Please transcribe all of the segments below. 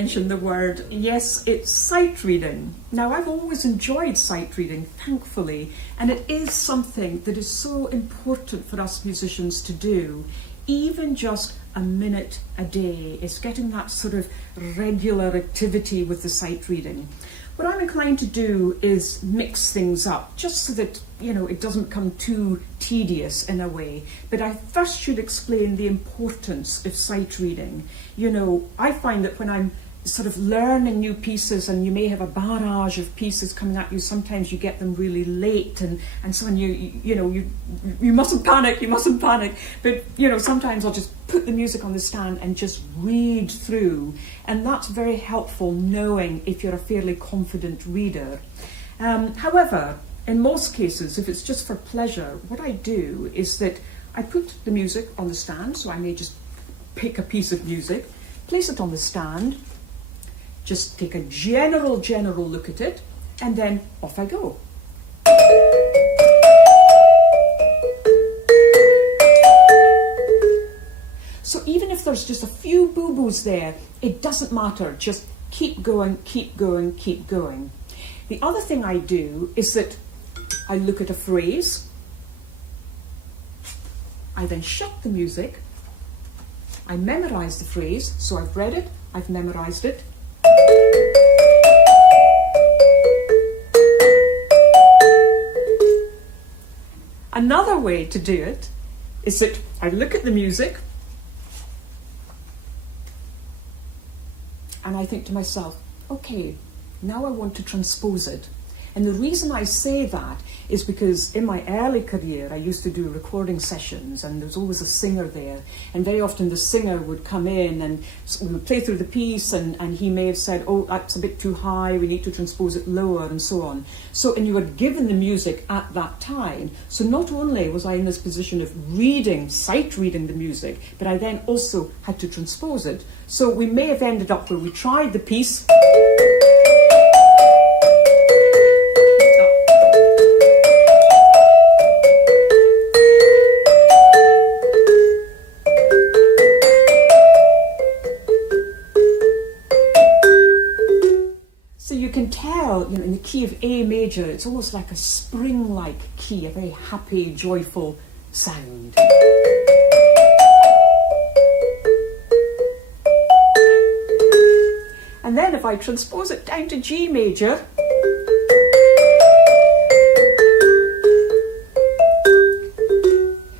mention the word, yes, it's sight reading. Now, I've always enjoyed sight reading, thankfully, and it is something that is so important for us musicians to do. Even just a minute a day is getting that sort of regular activity with the sight reading. What I'm inclined to do is mix things up, just so that, you know, it doesn't become too tedious in a way. But I first should explain the importance of sight reading. You know, I find that when I'm sort of learning new pieces, and you may have a barrage of pieces coming at you, sometimes you get them really late, and so on, you mustn't panic, but you know, sometimes I'll just put the music on the stand and just read through, and that's very helpful, knowing if you're a fairly confident reader. However, in most cases, if it's just for pleasure, what I do is that I put the music on the stand, so I may just pick a piece of music, place it on the stand, just take a general look at it, and then off I go. So even if there's just a few boo-boos there, it doesn't matter. Just keep going, keep going, keep going. The other thing I do is that I look at a phrase, I then shut the music, I memorize the phrase, so I've read it, I've memorized it. Another way to do it is that I look at the music and I think to myself, okay, now I want to transpose it. And the reason I say that is because in my early career, I used to do recording sessions, and there's always a singer there. And very often the singer would come in and we would play through the piece, and he may have said, oh, that's a bit too high, we need to transpose it lower, and so on. So, and you were given the music at that time. So not only was I in this position of sight reading the music, but I then also had to transpose it. So we may have ended up where we tried the piece, in the key of A major, it's almost like a spring-like key, a very happy, joyful sound. And then if I transpose it down to G major,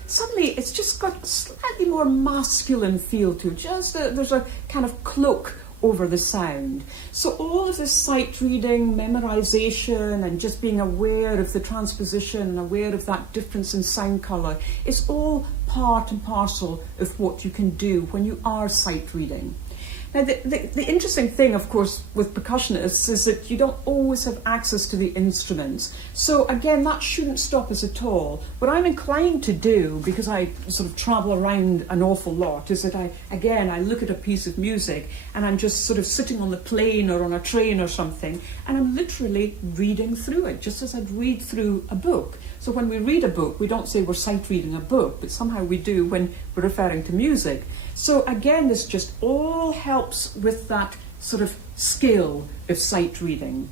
suddenly it's just got a slightly more masculine feel to it. There's a kind of cloak over the sound. So all of this sight reading, memorization, and just being aware of the transposition, aware of that difference in sound colour, it's all part and parcel of what you can do when you are sight reading. Now, the interesting thing, of course, with percussionists is that you don't always have access to the instruments. So again, that shouldn't stop us at all. What I'm inclined to do, because I sort of travel around an awful lot, is that I look at a piece of music and I'm just sort of sitting on the plane or on a train or something, and I'm literally reading through it, just as I'd read through a book. So when we read a book, we don't say we're sight reading a book, but somehow we do when we're referring to music. So again, this just all helps with that sort of skill of sight reading.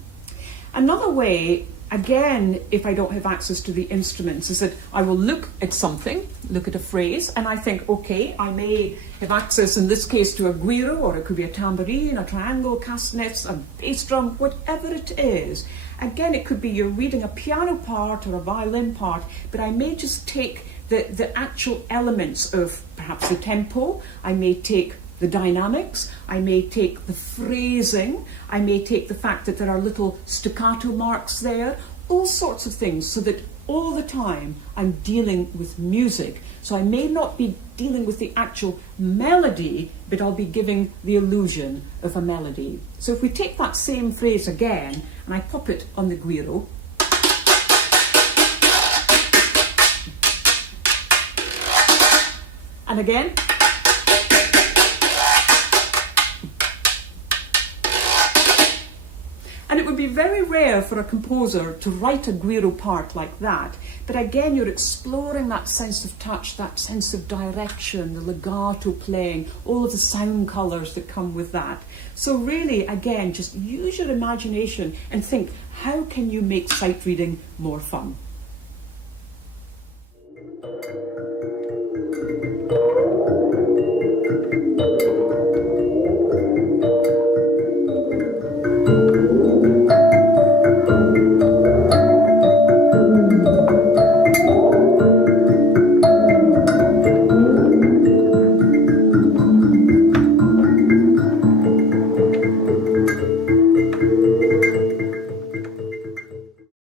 Another way, again, if I don't have access to the instruments, is that I will look at something, look at a phrase, and I think, okay, I may have access in this case to a guiro, or it could be a tambourine, a triangle, castanets, a bass drum, whatever it is. Again, it could be you're reading a piano part or a violin part, but I may just take the actual elements of perhaps the tempo, I may take the dynamics, I may take the phrasing, I may take the fact that there are little staccato marks there, all sorts of things, so that all the time I'm dealing with music. So I may not be dealing with the actual melody, but I'll be giving the illusion of a melody. So if we take that same phrase again, and I pop it on the guiro, and again, and it would be very rare for a composer to write a guiro part like that, But again, you're exploring that sense of touch, that sense of direction, the legato playing, all of the sound colours that come with that. So really, again, just use your imagination and think, how can you make sight reading more fun?